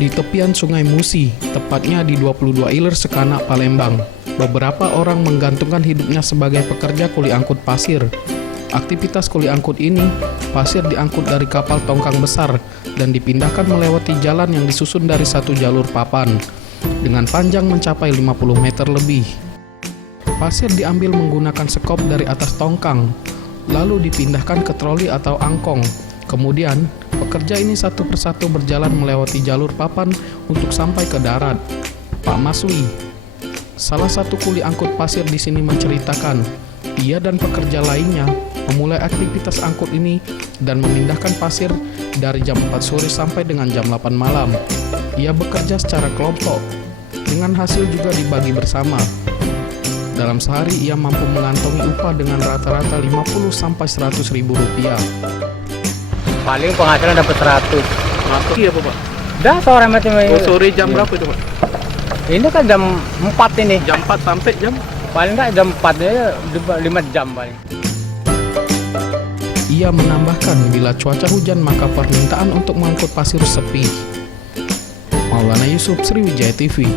di tepian Sungai Musi, tepatnya di 22 Iler Sekanak, Palembang. Beberapa orang menggantungkan hidupnya sebagai pekerja kuli angkut pasir. Aktivitas kuli angkut ini, pasir diangkut dari kapal tongkang besar dan dipindahkan melewati jalan yang disusun dari satu jalur papan, dengan panjang mencapai 50 meter lebih. Pasir diambil menggunakan sekop dari atas tongkang, lalu dipindahkan ke troli atau angkong. Kemudian, pekerja ini satu persatu berjalan melewati jalur papan untuk sampai ke darat. Pak Maswi, salah satu kuli angkut pasir di sini menceritakan, ia dan pekerja lainnya memulai aktivitas angkut ini dan memindahkan pasir dari jam 4 sore sampai dengan jam 8 malam. Ia bekerja secara kelompok, dengan hasil juga dibagi bersama. Dalam sehari ia mampu mengantongi upah dengan rata-rata 50-100 ribu rupiah. Paling penghasilan dapat 100. Iya Pak. Dah sore macam ini. Oh, sore jam berapa itu Pak? Ini kan jam 4 ini. Jam 4 sampai jam? Paling enggak jam 4 ya 5 jam paling. Ia menambahkan bila cuaca hujan maka permintaan untuk mengangkut pasir sepi. Maulana Yusuf, Sriwijaya TV.